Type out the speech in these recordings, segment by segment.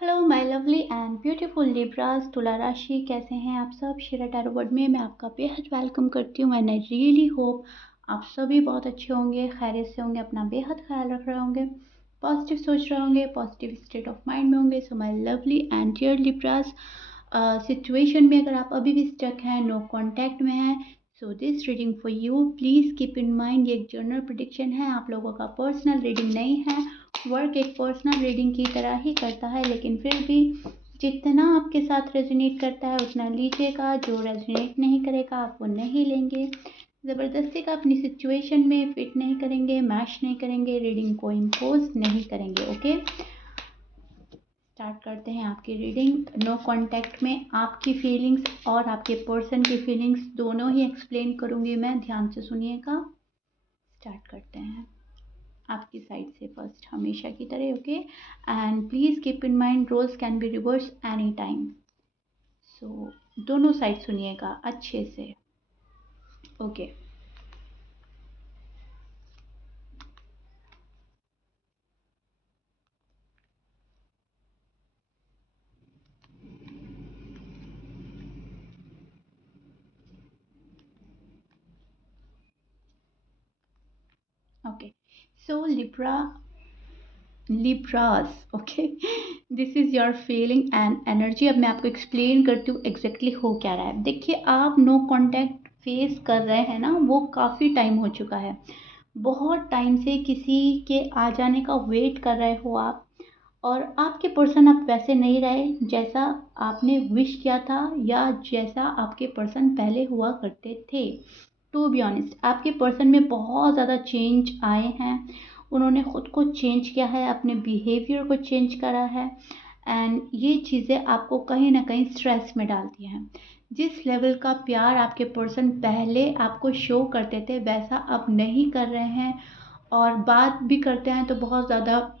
Hello my lovely and beautiful Libras तुला राशि, कैसे हैं आप सब। शिरा टैरो वर्ड में मैं आपका बेहद वेलकम करती हूँ एंड आई रियली होप आप सभी बहुत अच्छे होंगे, खैरियत से होंगे, अपना बेहद ख्याल रख रहे होंगे, पॉजिटिव सोच रहे होंगे, पॉजिटिव स्टेट ऑफ माइंड में होंगे। So my lovely and dear Libras, situation में अगर आप अभी भी स्टक हैं, नो कॉन्टैक्ट में हैं, so this reading for you. Please keep in mind ये एक जनरल प्रेडिक्शन है, आप लोगों का पर्सनल रीडिंग नहीं है। वर्क एक पर्सनल रीडिंग की तरह ही करता है, लेकिन फिर भी जितना आपके साथ रेजोनेट करता है उतना लीजिएगा, जो रेजोनेट नहीं करेगा आप वो नहीं लेंगे। ज़बरदस्ती का अपनी सिचुएशन में फिट नहीं करेंगे, मैच नहीं करेंगे, रीडिंग को इम्पोज नहीं करेंगे। ओके, स्टार्ट करते हैं आपकी रीडिंग। नो कॉन्टैक्ट में आपकी फीलिंग्स और आपके पर्सन की फीलिंग्स दोनों ही एक्सप्लेन करूँगी मैं, ध्यान से सुनिएगा। स्टार्ट करते हैं आपकी साइड से फर्स्ट, हमेशा की तरह। Okay, and please keep in mind roles can be reverse any time. So दोनों साइड सुनिएगा अच्छे से। Okay, okay. So Libras, okay, this is your feeling and energy. अब मैं आपको एक्सप्लेन करती हूँ एग्जैक्टली हो क्या रहा है। देखिए, आप नो कांटेक्ट फेस कर रहे हैं ना, वो काफ़ी टाइम हो चुका है, बहुत टाइम से किसी के आ जाने का वेट कर रहे हो आप, और आपके पर्सन अब वैसे नहीं रहे जैसा आपने विश किया था या जैसा आपके पर्सन पहले हुआ करते थे। टू बी ऑनेस्ट, आपके पर्सन में बहुत ज़्यादा चेंज आए हैं, उन्होंने ख़ुद को चेंज किया है, अपने बिहेवियर को चेंज करा है, एंड ये चीज़ें आपको कहीं ना कहीं स्ट्रेस में डालती हैं। जिस लेवल का प्यार आपके पर्सन पहले आपको शो करते थे वैसा अब नहीं कर रहे हैं, और बात भी करते हैं तो बहुत ज़्यादा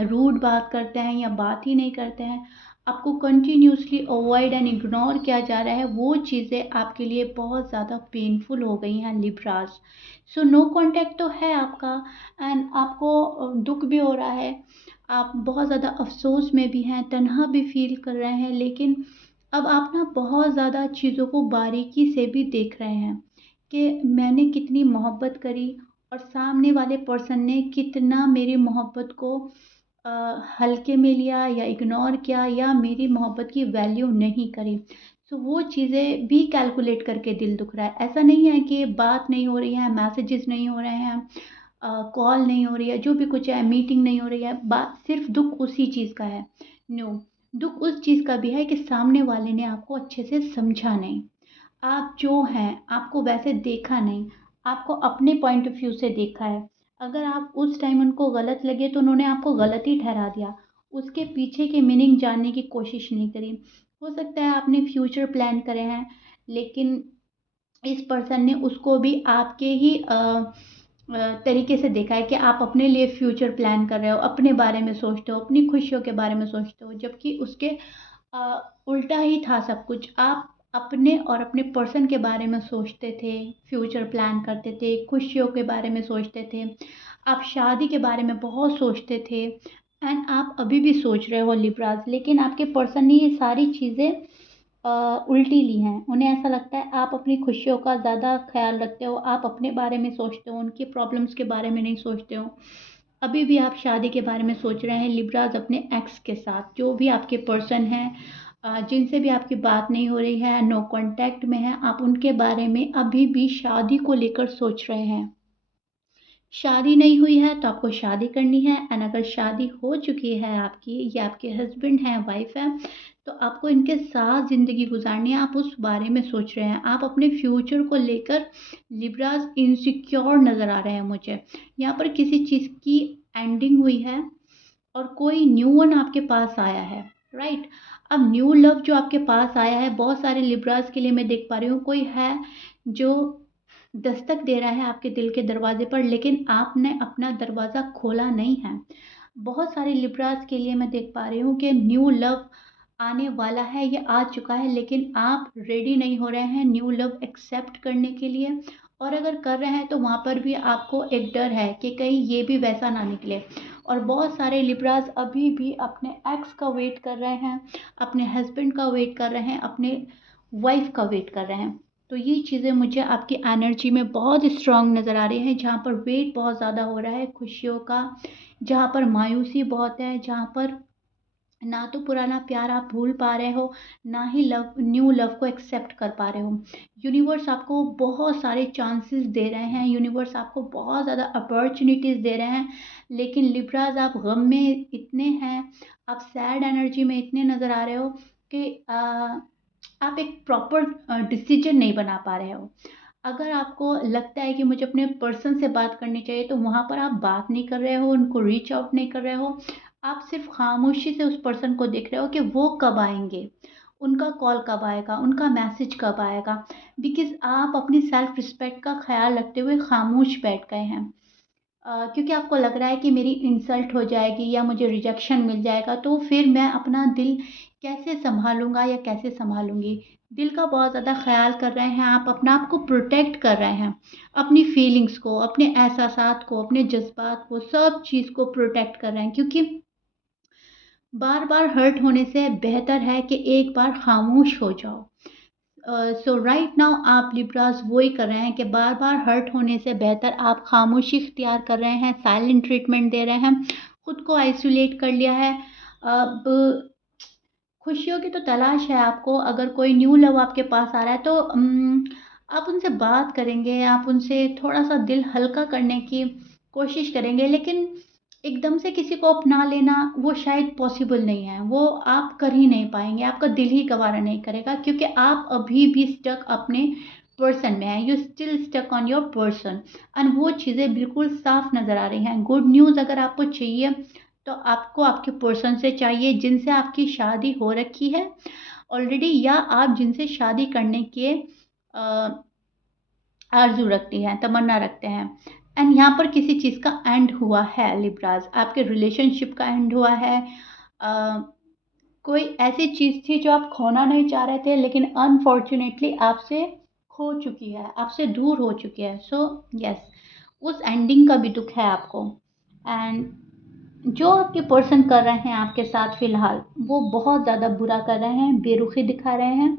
रूड बात करते हैं या बात ही नहीं करते हैं, आपको कंटिन्यूसली अवॉइड एंड इग्नोर किया जा रहा है। वो चीज़ें आपके लिए बहुत ज़्यादा पेनफुल हो गई हैं लिब्रास। सो नो कांटेक्ट तो है आपका, एंड आपको दुख भी हो रहा है, आप बहुत ज़्यादा अफसोस में भी हैं, तन्हा भी फील कर रहे हैं, लेकिन अब आप ना बहुत ज़्यादा चीज़ों को बारीकी से भी देख रहे हैं कि मैंने कितनी मोहब्बत करी और सामने वाले पर्सन ने कितना मेरी मोहब्बत को हल्के में लिया या इग्नोर किया या मेरी मोहब्बत की वैल्यू नहीं करी। सो वो चीज़ें भी कैलकुलेट करके दिल दुख रहा है। ऐसा नहीं है कि बात नहीं हो रही है, मैसेजेस नहीं हो रहे हैं, कॉल नहीं हो रही है, जो भी कुछ है, मीटिंग नहीं हो रही है, बात सिर्फ दुख उसी चीज़ का है। नो, दुख उस चीज़ का भी है कि सामने वाले ने आपको अच्छे से समझा नहीं, आप जो हैं आपको वैसे देखा नहीं, आपको अपने पॉइंट ऑफ व्यू से देखा है। अगर आप उस टाइम उनको गलत लगे तो उन्होंने आपको गलत ही ठहरा दिया, उसके पीछे की मीनिंग जानने की कोशिश नहीं करी। हो सकता है आपने फ्यूचर प्लान करे हैं, लेकिन इस पर्सन ने उसको भी आपके ही तरीके से देखा है कि आप अपने लिए फ्यूचर प्लान कर रहे हो, अपने बारे में सोचते हो, अपनी खुशियों के बारे में सोचते हो, जबकि उसके उल्टा ही था सब कुछ। आप अपने और अपने पर्सन के बारे में सोचते थे, फ्यूचर प्लान करते थे, खुशियों के बारे में सोचते थे, आप शादी के बारे में बहुत सोचते थे, एंड आप अभी भी सोच रहे हो लिब्रास, लेकिन आपके पर्सन ने ये सारी चीज़ें उल्टी ली हैं। उन्हें ऐसा लगता है आप अपनी खुशियों का ज़्यादा ख्याल रखते हो, आप अपने बारे में सोचते हो, उनकी प्रॉब्लम्स के बारे में नहीं सोचते हो। अभी भी आप शादी के बारे में सोच रहे हैं लिब्रास, अपने एक्स के साथ, जो भी आपके पर्सन हैं, जिनसे भी आपकी बात नहीं हो रही है, नो कांटेक्ट में है, आप उनके बारे में अभी भी शादी को लेकर सोच रहे हैं। शादी नहीं हुई है तो आपको शादी करनी है, एंड अगर शादी हो चुकी है आपकी, या आपके हस्बैंड हैं, वाइफ है, तो आपको इनके साथ ज़िंदगी गुजारनी है, आप उस बारे में सोच रहे हैं। आप अपने फ्यूचर को लेकर लिब्रास इनसिक्योर नज़र आ रहे हैं मुझे। यहाँ पर किसी चीज़ की एंडिंग हुई है और कोई न्यू वन आपके पास आया है, राइट। अब न्यू लव जो आपके पास आया है, बहुत सारे लिब्रास के लिए मैं देख पा रही हूँ, कोई है जो दस्तक दे रहा है आपके दिल के दरवाजे पर, लेकिन आपने अपना दरवाज़ा खोला नहीं है। बहुत सारे लिब्रास के लिए मैं देख पा रही हूँ कि न्यू लव आने वाला है या आ चुका है, लेकिन आप रेडी नहीं हो रहे हैं न्यू लव एक्सेप्ट करने के लिए, और अगर कर रहे हैं तो वहाँ पर भी आपको एक डर है कि कहीं ये भी वैसा ना निकले। और बहुत सारे लिब्रास अभी भी अपने एक्स का वेट कर रहे हैं, अपने हस्बैंड का वेट कर रहे हैं, अपने वाइफ का वेट कर रहे हैं। तो ये चीज़ें मुझे आपकी एनर्जी में बहुत स्ट्रांग नज़र आ रही है, जहाँ पर वेट बहुत ज़्यादा हो रहा है खुशियों का, जहाँ पर मायूसी बहुत है, जहाँ पर ना तो पुराना प्यार आप भूल पा रहे हो, ना ही लव न्यू लव को एक्सेप्ट कर पा रहे हो। यूनिवर्स आपको बहुत सारे चांसेस दे रहे हैं, यूनिवर्स आपको बहुत ज़्यादा अपॉर्चुनिटीज़ दे रहे हैं, लेकिन लिब्राज आप गम में इतने हैं, आप सैड एनर्जी में इतने नज़र आ रहे हो कि आप एक प्रॉपर डिसीजन नहीं बना पा रहे हो। अगर आपको लगता है कि मुझे अपने पर्सन से बात करनी चाहिए, तो वहाँ पर आप बात नहीं कर रहे हो, उनको रीच आउट नहीं कर रहे हो। आप सिर्फ खामोशी से उस पर्सन को देख रहे हो कि वो कब आएँगे, उनका कॉल कब आएगा, उनका मैसेज कब आएगा। बिकॉज़ आप अपनी सेल्फ रिस्पेक्ट का ख़्याल रखते हुए खामोश बैठ गए हैं। क्योंकि आपको लग रहा है कि मेरी इंसल्ट हो जाएगी या मुझे रिजेक्शन मिल जाएगा, तो फिर मैं अपना दिल कैसे सँभालूँगा या कैसे सँभालूँगी। दिल का बहुत ज़्यादा ख़्याल कर रहे हैं आप, अपना आप को प्रोटेक्ट कर रहे हैं। अपनी फीलिंग्स को, अपने एहसासात को, अपने जज़्बात को, सब चीज़ को प्रोटेक्ट कर रहे हैं, क्योंकि बार-बार हर्ट होने से बेहतर है कि एक बार खामोश हो जाओ। सो राइट नाउ आप लिब्रास वही कर रहे हैं कि बार-बार हर्ट होने से बेहतर आप खामोशी इख्तियार कर रहे हैं, साइलेंट ट्रीटमेंट दे रहे हैं, खुद को आइसोलेट कर लिया है। अब खुशियों की तो तलाश है आपको, अगर कोई न्यू लव आपके पास आ रहा है तो आप उनसे बात करेंगे, आप उनसे थोड़ा-सा दिल हल्का करने की कोशिश करेंगे, लेकिन एकदम से किसी को अपना लेना वो शायद पॉसिबल नहीं है, वो आप कर ही नहीं पाएँगे, आपका दिल ही गवारा नहीं करेगा, क्योंकि आप अभी भी स्टक अपने पर्सन में हैं, you still stuck on your person and वो चीज़ें बिल्कुल साफ नज़र आ रही हैं। गुड न्यूज़ अगर आपको चाहिए, तो आपको आपके पर्सन से चाहिए जिनसे आपकी शादी हो रखी है ऑलरेडी, या आप जिनसे शादी करने के अ, आरज़ू रखती हैं, तमन्ना रखते हैं। एंड यहाँ पर किसी चीज़ का एंड हुआ है लिब्राज़, आपके रिलेशनशिप का एंड हुआ है। अ, कोई ऐसी चीज़ थी जो आप खोना नहीं चाह रहे थे, लेकिन अनफॉर्च्यूनेटली आपसे खो चुकी है, आपसे दूर हो चुकी है। सो येस, उस एंडिंग का भी दुःख है आपको। एंड जो आपके पर्सन कर रहे हैं आपके साथ फ़िलहाल, वो बहुत ज़्यादा बुरा कर रहे हैं, बेरुखी दिखा रहे हैं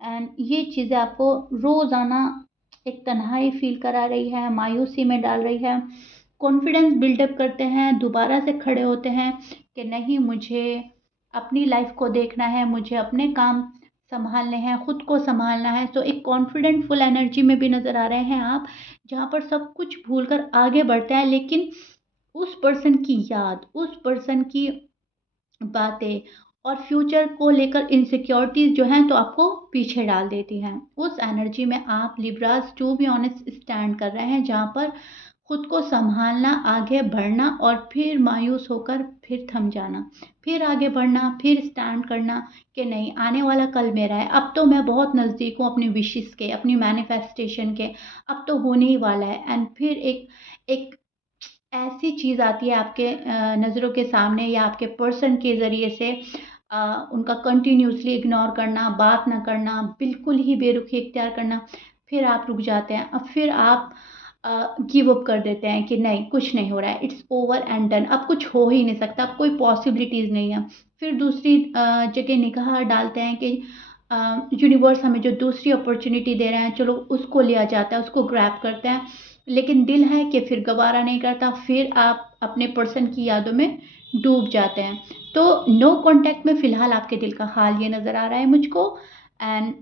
एंड ये चीज़ें आपको रोज़ाना एक तन्हाई फ़ील करा रही है, मायूसी में डाल रही है। कॉन्फिडेंस बिल्डअप करते हैं, दोबारा से खड़े होते हैं कि नहीं, मुझे अपनी लाइफ़ को देखना है, मुझे अपने काम सँभालने हैं, खुद को सँभालना है। तो एक कॉन्फिडेंट फुल एनर्जी में भी नज़र आ रहे हैं आप, जहाँ पर सब कुछ भूल कर आगे बढ़ते हैं, लेकिन उस पर्सन की याद, उस पर्सन की बातें और फ्यूचर को लेकर इनसिक्योरिटीज़ जो हैं तो आपको पीछे डाल देती हैं। उस एनर्जी में आप Libras to be honest stand कर रहे हैं, जहाँ पर खुद को सँभालना, आगे बढ़ना और फिर मायूस होकर फिर थम जाना, फिर आगे बढ़ना, फिर स्टैंड करना कि नहीं, आने वाला कल मेरा है। अब तो मैं बहुत नज़दीक हूँ अपनी विशेज़ के, अपनी मैनिफेस्टेशन के, अब तो होने ही वाला है। एंड फिर एक एक ऐसी चीज़ आती है आपके नज़रों के सामने या आपके पर्सन के ज़रिए से, उनका कंटिन्यूअसली इग्नोर करना, बात ना करना, बिल्कुल ही बेरुखी इख्तियार करना, फिर आप रुक जाते हैं। अब फिर आप गिव अप कर देते हैं कि नहीं, कुछ नहीं हो रहा है, इट्स ओवर एंड डन, अब कुछ हो ही नहीं सकता, अब कोई पॉसिबिलिटीज़ नहीं है। फिर दूसरी जगह निगाह डालते हैं कि यूनिवर्स हमें जो दूसरी अपॉर्च्युनिटी दे रहे हैं, चलो उसको लिया जाता है, उसको ग्रैब करते हैं। लेकिन दिल है कि फिर गवारा नहीं करता, फिर आप अपने पर्सन की यादों में डूब जाते हैं। तो नो कॉन्टैक्ट में फ़िलहाल आपके दिल का हाल ये नज़र आ रहा है मुझको। एंड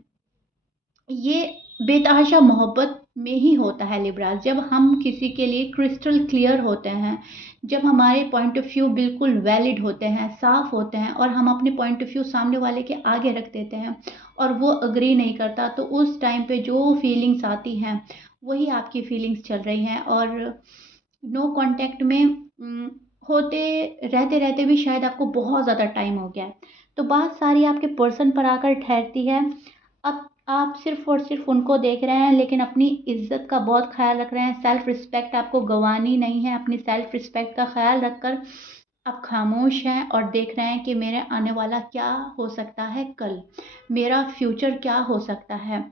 ये बेतहाशा मोहब्बत में ही होता है लिब्रास, जब हम किसी के लिए क्रिस्टल क्लियर होते हैं, जब हमारे पॉइंट ऑफ व्यू बिल्कुल वैलिड होते हैं, साफ होते हैं और हम अपने पॉइंट ऑफ व्यू सामने वाले के आगे रख देते हैं और वो अग्री नहीं करता, तो उस टाइम पे जो फीलिंग्स आती हैं वही आपकी फीलिंग्स चल रही हैं। और नो कांटेक्ट में होते रहते रहते भी शायद आपको बहुत ज़्यादा टाइम हो गया है, तो बात सारी आपके पर्सन पर आकर ठहरती है। अब आप सिर्फ़ और सिर्फ़ उनको देख रहे हैं, लेकिन अपनी इज़्ज़त का बहुत ख़्याल रख रहे हैं, सेल्फ़ रिस्पेक्ट आपको गँवानी नहीं है, अपनी सेल्फ़ रिस्पेक्ट का ख़्याल रखकर आप खामोश हैं और देख रहे हैं कि मेरे आने वाला क्या हो सकता है कल, मेरा फ्यूचर क्या हो सकता है।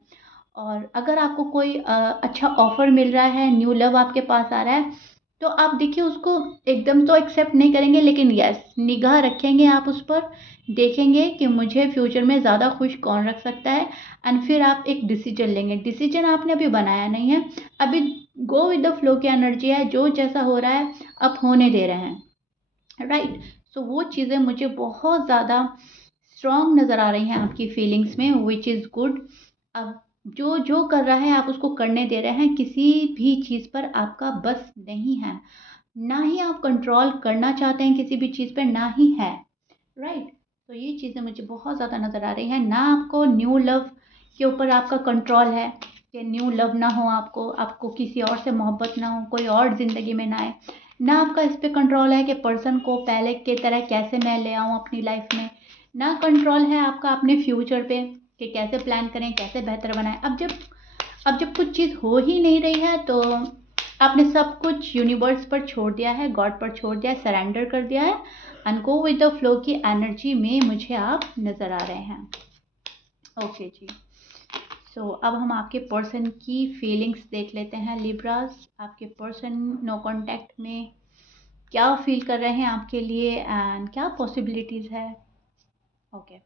और अगर आपको कोई अच्छा ऑफ़र मिल रहा है, न्यू लव आपके पास आ रहा है, तो आप देखिए उसको एकदम तो एक्सेप्ट नहीं करेंगे, लेकिन यस निगाह रखेंगे आप उस पर, देखेंगे कि मुझे फ्यूचर में ज़्यादा खुश कौन रख सकता है, एंड फिर आप एक डिसीजन लेंगे। डिसीजन आपने अभी बनाया नहीं है, अभी गो विद द फ्लो की एनर्जी है, जो जैसा हो रहा है आप होने दे रहे हैं, राइट। सो वो चीज़ें मुझे बहुत ज़्यादा स्ट्रॉन्ग नज़र आ रही हैं आपकी फीलिंग्स में, विच इज़ गुड। अब जो जो कर रहा है आप उसको करने दे रहे हैं, किसी भी चीज़ पर आपका बस नहीं है, ना ही आप कंट्रोल करना चाहते हैं किसी भी चीज़ पे, ना ही है, राइट। तो ये चीज़ें मुझे बहुत ज़्यादा नज़र आ रही हैं। ना आपको न्यू लव के ऊपर आपका कंट्रोल है कि न्यू लव ना हो, आपको आपको किसी और से मोहब्बत ना हो, कोई और ज़िंदगी में ना आए। ना आपका इस पे कंट्रोल है कि पर्सन को पहले की तरह कैसे मैं ले आऊँ अपनी लाइफ में। ना कंट्रोल है आपका अपने फ्यूचर पे कि कैसे प्लान करें, कैसे बेहतर बनाएं। अब जब कुछ चीज़ हो ही नहीं रही है, तो आपने सब कुछ यूनिवर्स पर छोड़ दिया है, गॉड पर छोड़ दिया है, सरेंडर कर दिया है, and go with the flow की एनर्जी में मुझे आप नज़र आ रहे हैं। ओके जी। सो अब हम आपके पर्सन की फीलिंग्स देख लेते हैं लिब्रास। आपके पर्सन नो कांटेक्ट में क्या फील कर रहे हैं आपके लिए, एंड क्या पॉसिबिलिटीज़ है। ओके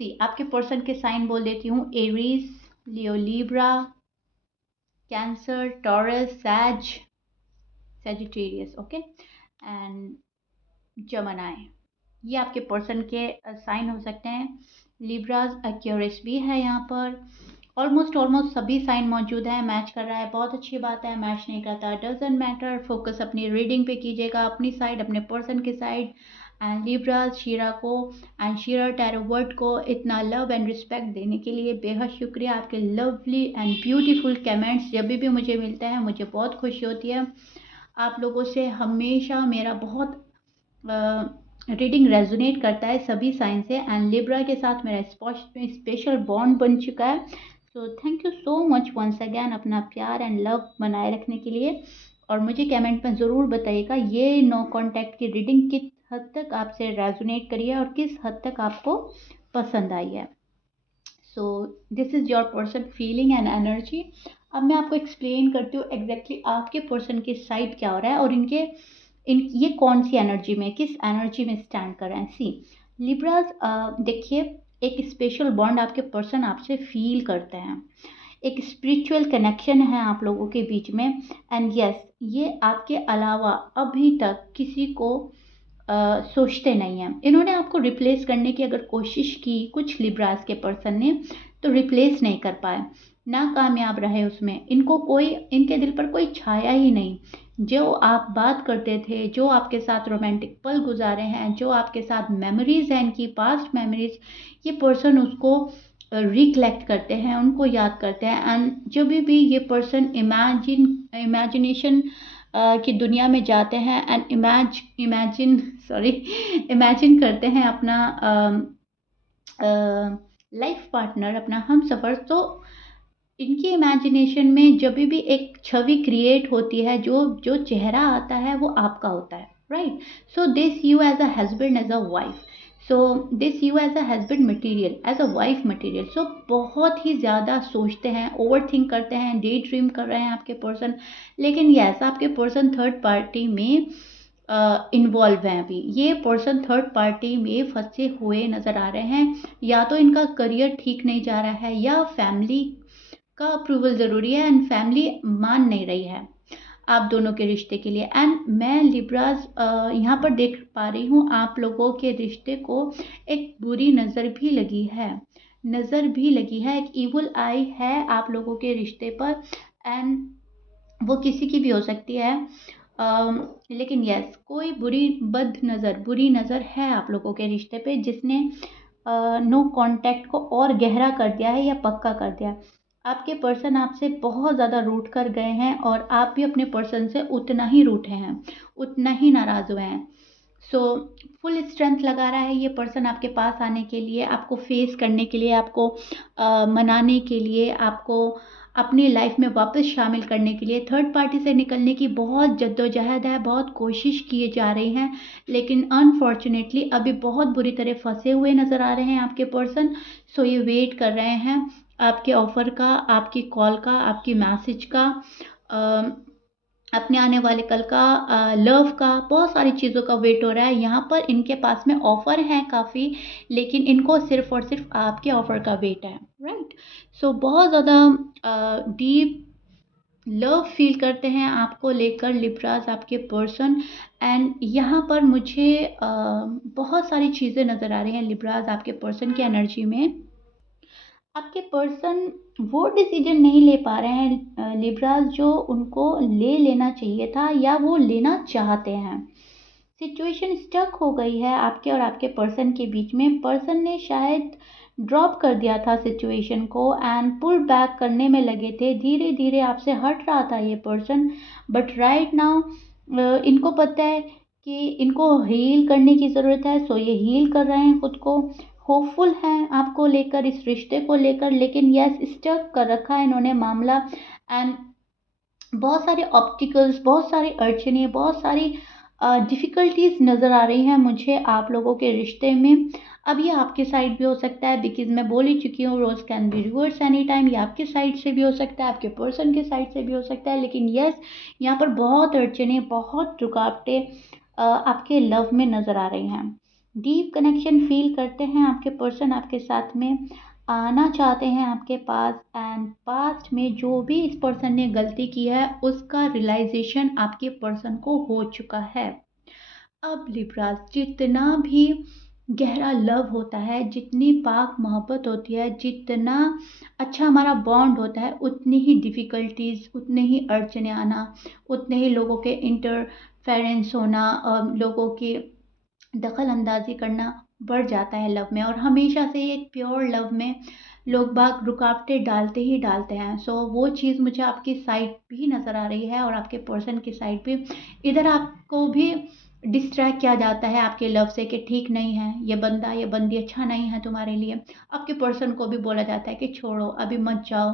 सी, आपके पर्सन के साइन बोल देती हूँ, Aries, Leo, Libra, Cancer, Taurus, Sagittarius, okay, and Gemini. ये आपके पर्सन के साइन हो सकते हैं। लिब्राज, एक्यूरियस भी है यहाँ पर। ऑलमोस्ट ऑलमोस्ट सभी साइन मौजूद है, मैच कर रहा है, बहुत अच्छी बात है। मैच नहीं करता डजेंट मैटर, फोकस अपनी रीडिंग पे कीजिएगा, अपनी साइड, अपने पर्सन के साइड। एंड लिब्राज, शीरा को एंड शीरा टैरो वर्ड को इतना लव एंड रिस्पेक्ट देने के लिए बेहद शुक्रिया। आपके लवली एंड ब्यूटीफुल कमेंट्स जब भी मुझे मिलते हैं मुझे बहुत खुशी होती है। आप लोगों से हमेशा मेरा बहुत रीडिंग रेजोनेट करता है सभी साइन से, एंड लिब्रा के साथ मेरा स्पेशल बॉन्ड बन चुका है। So thank you so much once again अपना प्यार एंड लव बनाए रखने के लिए। और मुझे कमेंट में ज़रूर बताइएगा ये नो कांटेक्ट की रीडिंग किस हद तक आपसे रेजोनेट करी है और किस हद तक आपको पसंद आई है। So this is your person feeling and energy. अब मैं आपको एक्सप्लेन करती हूँ एग्जैक्टली आपके पर्सन के साइड क्या हो रहा है और ये कौन सी एनर्जी में, किस एनर्जी में स्टैंड कर रहे हैं। सी लिब्राज, देखिए एक स्पेशल बॉन्ड आपके पर्सन आपसे फील करते हैं, एक स्पिरिचुअल कनेक्शन है आप लोगों के बीच में। एंड यस ये आपके अलावा अभी तक किसी को सोचते नहीं हैं। इन्होंने आपको रिप्लेस करने की अगर कोशिश की कुछ लिब्रास के पर्सन ने, तो रिप्लेस नहीं कर पाए, नाकामयाब रहे उसमें। इनको कोई, इनके दिल पर कोई छाया ही नहीं। जो आप बात करते थे, जो आपके साथ रोमांटिक पल गुजारे हैं, जो आपके साथ मेमोरीज हैं इनकी, पास्ट मेमोरीज, ये पर्सन उसको रिकलेक्ट करते हैं, उनको याद करते हैं। एंड जब भी ये पर्सन इमेजिनेशन की दुनिया में जाते हैं एंड इमेजिन करते हैं अपना लाइफ पार्टनर, अपना हम सफ़र, तो इनकी इमेजिनेशन में जब भी एक छवि क्रिएट होती है, जो जो चेहरा आता है वो आपका होता है, right. So this you as a husband, as a wife, so this you as a husband material, as a wife material. So बहुत ही ज़्यादा सोचते हैं, ओवर थिंक करते हैं, डे ड्रीम कर रहे हैं आपके पर्सन। लेकिन यस आपके पर्सन थर्ड पार्टी में इन्वॉल्व हैं। अभी ये पर्सन थर्ड पार्टी में फंसे हुए नज़र आ रहे हैं। या तो इनका करियर ठीक नहीं जा रहा है, या फैमिली का अप्रूवल ज़रूरी है, एंड फैमिली मान नहीं रही है आप दोनों के रिश्ते के लिए। एंड मैं लिब्राज यहाँ पर देख पा रही हूँ आप लोगों के रिश्ते को एक बुरी नज़र भी लगी है, एक इवल आई है आप लोगों के रिश्ते पर। एंड वो किसी की भी हो सकती है, लेकिन यस कोई बुरी नज़र है आप लोगों के रिश्ते पे, जिसने नो कांटेक्ट को और गहरा कर दिया है या पक्का कर दिया है। आपके पर्सन आपसे बहुत ज़्यादा रूठ कर गए हैं, और आप भी अपने पर्सन से उतना ही रूठे हैं, उतना ही नाराज़ हुए हैं। सो फुल स्ट्रेंथ लगा रहा है ये पर्सन आपके पास आने के लिए, आपको फेस करने के लिए, आपको मनाने के लिए, आपको अपनी लाइफ में वापस शामिल करने के लिए। थर्ड पार्टी से निकलने की बहुत जद्दोजहद है, बहुत कोशिश किए जा रही हैं, लेकिन अनफॉर्चुनेटली अभी बहुत बुरी तरह फंसे हुए नज़र आ रहे हैं आपके पर्सन। सो ये वेट कर रहे हैं आपके ऑफ़र का, आपकी कॉल का, आपकी मैसेज का, अपने आने वाले कल का लव का, बहुत सारी चीज़ों का वेट हो रहा है। यहाँ पर इनके पास में ऑफ़र हैं काफ़ी, लेकिन इनको सिर्फ़ और सिर्फ़ आपके ऑफ़र का वेट है, राइट? सो बहुत ज़्यादा डीप लव फ़ील करते हैं आपको लेकर लिब्रास आपके पर्सन। एंड यहाँ पर मुझे बहुत सारी चीज़ें नज़र आ रही हैं लिब्रास आपके पर्सन की एनर्जी में। आपके पर्सन वो डिसीजन नहीं ले पा रहे हैं लिब्रास, जो उनको ले लेना चाहिए था या वो लेना चाहते हैं। सिचुएशन स्टक हो गई है आपके और आपके पर्सन के बीच में। पर्सन ने शायद ड्रॉप कर दिया था सिचुएशन को एंड पुल बैक करने में लगे थे, धीरे धीरे आपसे हट रहा था ये पर्सन। बट राइट नाउ इनको पता है कि इनको हील करने की ज़रूरत है, सो ये हील कर रहे हैं खुद को। होपफुल हैं आपको लेकर, इस रिश्ते को लेकर, लेकिन यस स्टक कर रखा है इन्होंने मामला। एंड बहुत सारे ऑब्स्टिकल्स, बहुत सारी अड़चनें, बहुत सारी डिफ़िकल्टीज़ नज़र आ रही हैं मुझे आप लोगों के रिश्ते में। अब ये आपकी साइड भी हो सकता है, बिकॉज़ मैं बोल ही चुकी हूँ roles can be reverse any time. ये आपकी साइड से भी हो सकता है, आपके पर्सन के साइड से भी हो सकता है। लेकिन यस, यहाँ पर बहुत अड़चनें, बहुत रुकावटें आपके लव में नज़र आ रही हैं। डीप कनेक्शन फ़ील करते हैं आपके पर्सन आपके साथ में, आना चाहते हैं आपके पास। एंड पास्ट में जो भी इस पर्सन ने गलती की है उसका रियलाइजेशन आपके पर्सन को हो चुका है। अब लिब्रास, जितना भी गहरा लव होता है, जितनी पाक मोहब्बत होती है, जितना अच्छा हमारा बॉन्ड होता है, उतनी ही डिफ़िकल्टीज़, उतने ही अड़चने आना, उतने ही लोगों के इंटरफेरेंस होना, लोगों की दखल अंदाजी करना बढ़ जाता है लव में। और हमेशा से एक प्योर लव में लोग बाग रुकावटें डालते ही डालते हैं। सो वो चीज़ मुझे आपकी साइड भी नज़र आ रही है और आपके पर्सन की साइड भी। इधर आपको भी डिस्ट्रैक्ट किया जाता है आपके लव से कि ठीक नहीं है ये बंदा, ये बंदी अच्छा नहीं है तुम्हारे लिए। आपके पर्सन को भी बोला जाता है कि छोड़ो, अभी मत जाओ,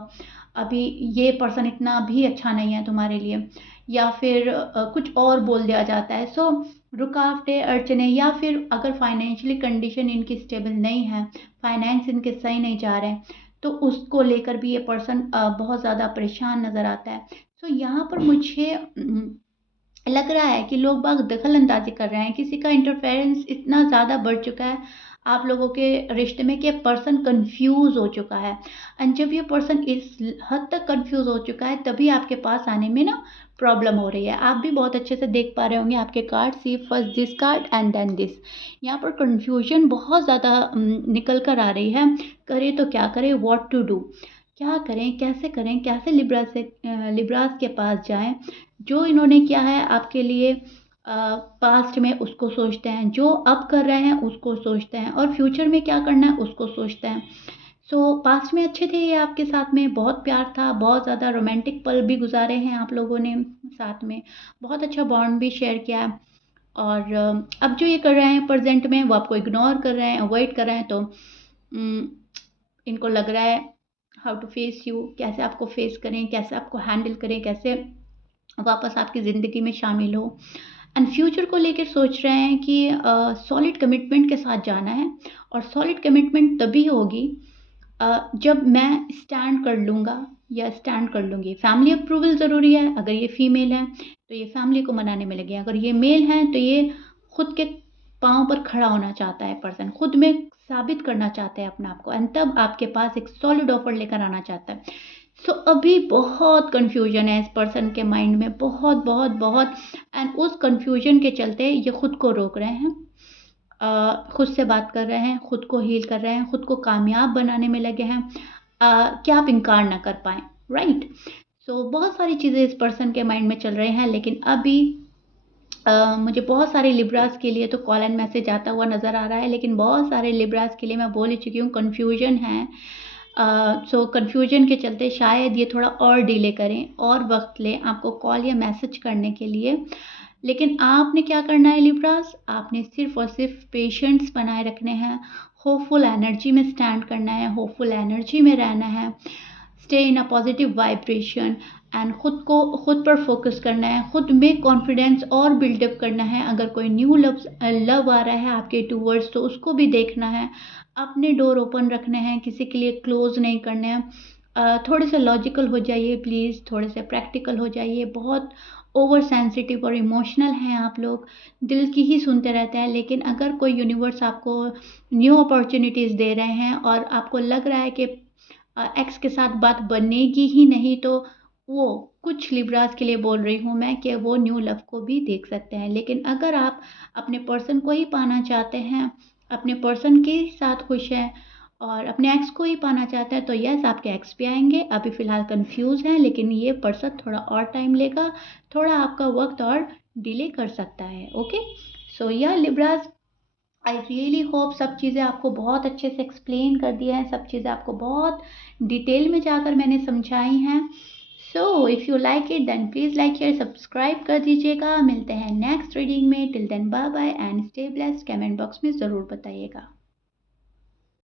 अभी ये पर्सन इतना भी अच्छा नहीं है तुम्हारे लिए, या फिर कुछ और बोल दिया जाता है। सो रुकावटें, अड़चनें, या फिर अगर फाइनेंशियली कंडीशन इनकी स्टेबल नहीं है, फाइनेंस इनके सही नहीं जा रहे हैं, तो उसको लेकर भी ये पर्सन बहुत ज़्यादा परेशान नज़र आता है। सो यहाँ पर मुझे लग रहा है कि लोग बाग दखल अंदाजी कर रहे हैं, किसी का इंटरफेरेंस इतना ज़्यादा बढ़ चुका है आप लोगों के रिश्ते में कि पर्सन कंफ्यूज हो चुका है। एंड जब ये पर्सन इस हद तक कंफ्यूज हो चुका है, तभी आपके पास आने में ना प्रॉब्लम हो रही है। आप भी बहुत अच्छे से देख पा रहे होंगे आपके card, see first this card and then this. यहाँ पर कंफ्यूजन बहुत ज़्यादा निकल कर आ रही है। करें तो क्या करें, व्हाट टू डू, क्या करें, कैसे लिब्रास के पास जाएं। जो इन्होंने किया है आपके लिए पास्ट में, उसको सोचते हैं, जो अब कर रहे हैं उसको सोचते हैं, और फ्यूचर में क्या करना है उसको सोचते हैं। सो पास्ट में अच्छे थे ये आपके साथ में, बहुत प्यार था, बहुत ज़्यादा रोमांटिक पल भी गुजारे हैं आप लोगों ने साथ में, बहुत अच्छा बॉन्ड भी शेयर किया है। और अब जो ये कर रहे हैं प्रेजेंट में, वो आपको इग्नोर कर रहे हैं, अवॉइड कर रहे हैं। तो इनको लग रहा है हाउ टू फेस यू, कैसे आपको फेस करें, कैसे आपको हैंडल करें, कैसे वापस आपकी ज़िंदगी में शामिल हो। एंड फ्यूचर को लेकर सोच रहे हैं कि सॉलिड कमिटमेंट के साथ जाना है। और सॉलिड कमिटमेंट तभी होगी जब मैं स्टैंड कर लूँगा या स्टैंड कर लूँगी। फैमिली अप्रूवल ज़रूरी है। अगर ये फीमेल है तो ये फैमिली को मनाने में लगे, अगर ये मेल है तो ये खुद के पाँव पर खड़ा होना चाहता है पर्सन, खुद में साबित करना चाहता है अपने आप को, एंड तब आपके पास एक सॉलिड ऑफर लेकर आना चाहता है। सो अभी बहुत कन्फ्यूजन है इस पर्सन के माइंड में, बहुत बहुत बहुत। एंड उस कन्फ्यूजन के चलते ये खुद को रोक रहे हैं, खुद से बात कर रहे हैं, खुद को हील कर रहे हैं, खुद को कामयाब बनाने में लगे हैं कि आप इनकार ना कर पाएँ, राइट? सो बहुत सारी चीज़ें इस पर्सन के माइंड में चल रही हैं, लेकिन अभी मुझे बहुत सारे लिब्रास के लिए तो कॉल एंड मैसेज आता हुआ नज़र आ रहा है, लेकिन बहुत सारे लिब्रास के लिए मैं बोल ही चुकी हूँ कन्फ्यूजन है। सो कन्फ्यूजन के चलते शायद ये थोड़ा और डिले करें और वक्त लें आपको कॉल या मैसेज करने के लिए। लेकिन आपने क्या करना है लिब्रास, आपने सिर्फ और सिर्फ पेशेंस बनाए रखने हैं, होपफुल एनर्जी में स्टैंड करना है, होपफुल एनर्जी में रहना है, stay in a positive vibration. And खुद पर फोकस करना है, खुद में कॉन्फिडेंस और बिल्डअप करना है। अगर कोई न्यू लव आ रहा है आपके टूवर्ड्स, तो उसको भी देखना है, अपने डोर ओपन रखने हैं, किसी के लिए क्लोज नहीं करने हैं। थोड़े से लॉजिकल हो जाइए प्लीज़, थोड़े से प्रैक्टिकल हो जाइए, बहुत ओवर सेंसिटिव और इमोशनल हैं आप लोग, दिल की ही सुनते रहते हैं। लेकिन अगर कोई यूनिवर्स आपको न्यू अपॉर्चुनिटीज़ दे रहे हैं और आपको लग रहा है कि एक्स के साथ बात बनेगी ही नहीं, तो वो कुछ लिब्रास के लिए बोल रही हूँ मैं कि वो न्यू लव को भी देख सकते हैं। लेकिन अगर आप अपने पर्सन को ही पाना चाहते हैं, अपने पर्सन के साथ खुश हैं और अपने एक्स को ही पाना चाहते हैं, तो यस, आपके एक्स भी आएंगे। अभी फ़िलहाल कंफ्यूज हैं, लेकिन ये पर्सन थोड़ा और टाइम लेगा, थोड़ा आपका वक्त और डिले कर सकता है। ओके, सो या लिब्रास, आई रियली होप सब चीज़ें आपको बहुत अच्छे से एक्सप्लेन कर दिया है, सब चीज़ें आपको बहुत डिटेल में जाकर मैंने समझाई हैं। So if you like it then please like share subscribe कर दीजिएगा। मिलते हैं नेक्स्ट रीडिंग में। Till then bye bye and stay blessed. Comment box में ज़रूर बताइएगा।